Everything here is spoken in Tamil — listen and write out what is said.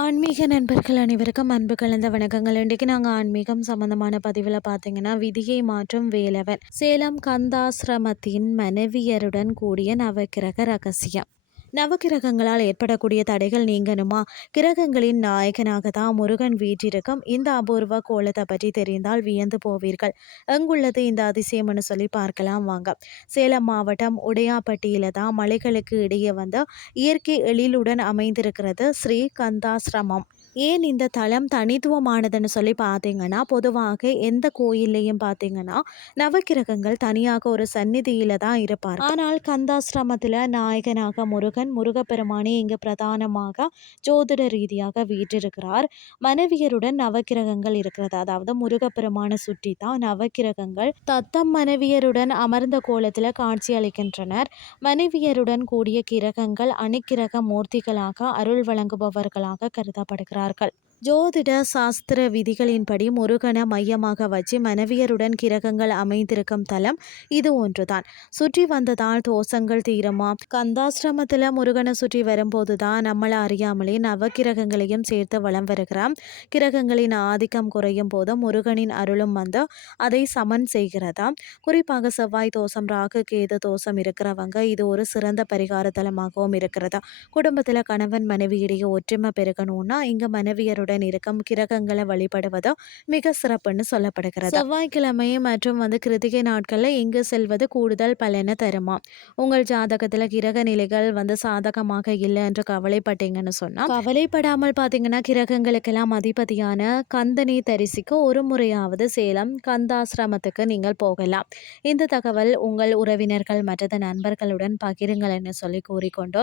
ஆன்மீக நண்பர்கள் அனைவருக்கும் அன்பு கலந்த வணக்கங்கள். இன்றைக்கு நாங்கள் ஆன்மீகம் சம்பந்தமான பதிவில் பார்த்தீங்கன்னா விதியை மாற்றும் வேலவன். சேலம் கந்தாசிரமத்தின் மனைவியருடன் கூடிய நவக்கிரக ரகசியம். நவகிரகங்களால் ஏற்படக்கூடிய தடைகள் நீங்கணுமா? கிரகங்களின் நாயகனாக தான் முருகன் வீற்றிருக்கும். இந்த அபூர்வ கோலத்தை பற்றி தெரிந்தால் வியந்து போவீர்கள். எங்குள்ளது இந்த அதிசயம்னு சொல்லி பார்க்கலாம் வாங்க. சேலம் மாவட்டம் உடையாப்பட்டியில தான் மலைகளுக்கு இடையே வந்து இயற்கை எழிலுடன் அமைந்திருக்கிறது ஸ்ரீ கந்தாசிரமம். ஏன் இந்த தலம் தனித்துவமானதுன்னு சொல்லி பார்த்தீங்கன்னா பொதுவாக எந்த கோயில்லையும் பார்த்தீங்கன்னா நவக்கிரகங்கள் தனியாக ஒரு சந்நிதியில் தான் இருப்பார் ஆனால் கந்தாசிரமத்தில் நாயகனாக முருகன் முருகப்பெருமானே இங்கு பிரதானமாக ஜோதிட ரீதியாக வீற்றிருக்கிறார். மனைவியருடன் நவக்கிரகங்கள் இருக்கிறது. அதாவது முருகப்பெருமானை சுற்றி தான் நவக்கிரகங்கள் தத்தம் மனைவியருடன் அமர்ந்த கோலத்தில் காட்சி அளிக்கின்றனர். மனைவியருடன் கூடிய கிரகங்கள் அணுக்கிரக மூர்த்திகளாக அருள் வழங்குபவர்களாக கருதப்படுகிறார் கருதப்படுகிறார்கள் ஜோதிட சாஸ்திர விதிகளின்படி முருகனை மையமாக வச்சு மனைவியருடன் கிரகங்கள் அமைந்திருக்கும் தலம் இது ஒன்றுதான். சுற்றி வந்ததால் தோஷங்கள் தீருமா? கந்தாசிரமத்தில் முருகனை சுற்றி வரும்போது தான் நம்மளை அறியாமலே நவக்கிரகங்களையும் சேர்த்து வளம் வருகிறான் கிரகங்களின் ஆதிக்கம் குறையும் போது முருகனின் அருளும் வந்து அதை சமன் செய்கிறதா? குறிப்பாக செவ்வாய் தோஷம் ராகு கேது தோஷம் இருக்கிறவங்க இது ஒரு சிறந்த பரிகார தலமாகவும் இருக்கிறதா? குடும்பத்தில் கணவன் மனைவியிடையே ஒற்றுமை பெருகணும்னா இங்கே மனைவியருடன் இருக்கும் கிரகங்களை வழிபடுவது மிக சிறப்புன்னு சொல்லப்படுகிறது. செவ்வாய்க்கிழமை மற்றும் வந்து கிருத்திகை நாட்களில் இங்கு செல்வது கூடுதல் பலனை தருமா? உங்கள் ஜாதகத்தில் கிரக நிலைகள் வந்து சாதகமாக இல்லை என்று கவலைப்பட்டீங்கன்னு சொன்னால் கவலைப்படாமல் பார்த்தீங்கன்னா கிரகங்களுக்கெல்லாம் அதிபதியான கந்தனை தரிசிக்க ஒரு முறையாவது சேலம் கந்தாசிரமத்துக்கு நீங்கள் போகலாம். இந்த தகவல் உங்கள் உறவினர்கள் மற்றது நண்பர்களுடன் பகிருங்கள் என்று சொல்லி கூறிக்கொண்டு